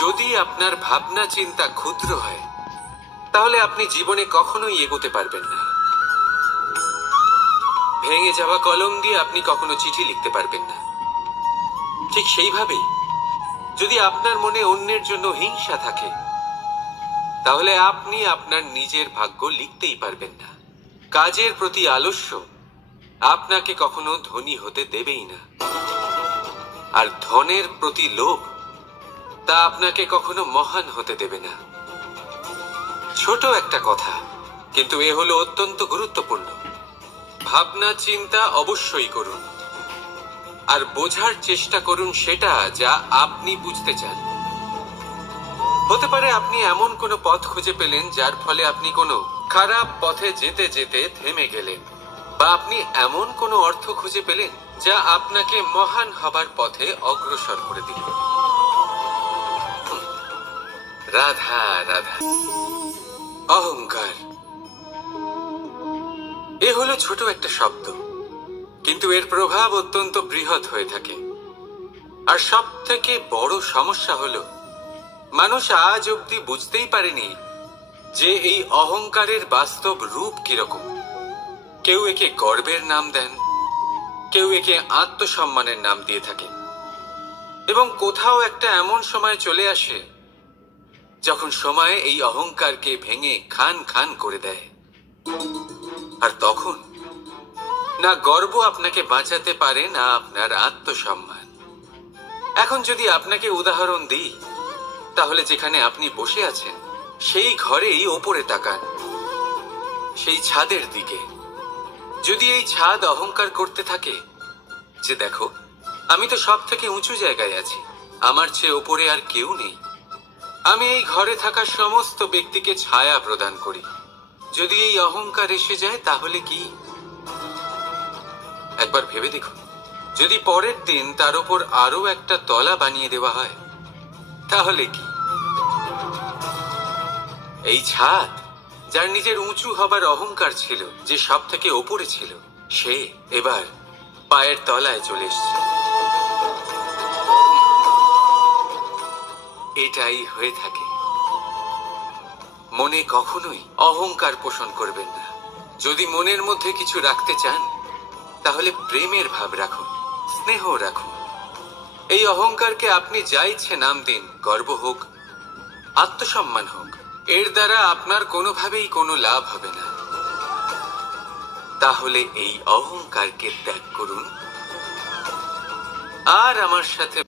যদি আপনার ভাবনা চিন্তা ক্ষুদ্র হয় তাহলে আপনি জীবনে কখনোই এগোতে পারবেন না। ভেঙে যাওয়া কলম দিয়ে আপনি কখনো চিঠি লিখতে পারবেন না। ঠিক সেইভাবেই যদি আপনার মনে অন্যের জন্য হিংসা থাকে তাহলে আপনি আপনার নিজের ভাগ্য লিখতেই পারবেন না। কাজের প্রতি আলস্য আপনাকে কখনো ধনী হতে দেবেই না, আর ধনের প্রতি লোভ তা আপনাকে কখনো মহান হতে দেবে না। ছোট একটা কথা, কিন্তু এ হলো অত্যন্ত গুরুত্বপূর্ণ। ভাবনা চিন্তা অবশ্যই করুন, আর বোঝার চেষ্টা করুন সেটা যা আপনি বুঝতে চান। হতে পারে আপনি এমন কোনো পথ খুঁজে পেলেন যার ফলে আপনি কোনো খারাপ পথে যেতে যেতে থেমে গেলেন, বা আপনি এমন কোনো অর্থ খুঁজে পেলেন যা আপনাকে মহান হবার পথে অগ্রসর করে দিল। রাধা রাধা। অহংকার এ হলো ছোট একটা শব্দ, কিন্তু এর প্রভাব অত্যন্ত বৃহৎ হয়ে থাকে। আর সব থেকে বড় সমস্যা হলো মানুষ আজ অব্দি বুঝতেই পারেনি যে এই অহংকারের বাস্তব রূপ কিরকম। কেউ একে গর্বের নাম দেন, কেউ একে আত্মসম্মানের নাম দিয়ে থাকেন, এবং কোথাও একটা এমন সময় চলে আসে যখন সময় এই অহংকারকে ভেঙে খান খান করে দেয়। আর তখন না গর্ব আপনাকে বাঁচাতে পারে, না আপনার আত্মসম্মান। এখন যদি আপনাকে উদাহরণ দিই, তাহলে যেখানে আপনি বসে আছেন সেই ঘরেই ওপরে তাকান, সেই ছাদের দিকে। যদি এই ছাদ অহংকার করতে থাকে যে দেখো, আমি তো সব থেকে উঁচু জায়গায় আছি, আমার চেয়ে ওপরে আর কেউ নেই, আমি এই ঘরে থাকা সমস্ত ব্যক্তিকে ছায়া প্রদান করি, যদি এই অহংকার এসে যায় তাহলে কি? একবার ভেবে দেখুন, যদি পরের দিন তার উপর আরো একটা তলা বানিয়ে দেওয়া হয় তাহলে কি? এই ছাদ যার নিজের উঁচু হবার অহংকার ছিল, যে সব থেকে ওপরে ছিল, সে এবার পায়ের তলায় চলে এসেছে। এটাই হয়ে থাকে। মনে কখনোই অহংকার পোষণ করবেন না। যদি মনের মধ্যে কিছু রাখতে চান তাহলে প্রেমের ভাব রাখুন, স্নেহ রাখুন। এই অহংকারকে আপনি যা ইচ্ছে নাম দিন, গর্ব হোক, আত্মসম্মান হোক, এর দ্বারা আপনার কোনোভাবেই কোনো লাভ হবে না। তাহলে এই অহংকারকে ত্যাগ করুন আর আমার সাথে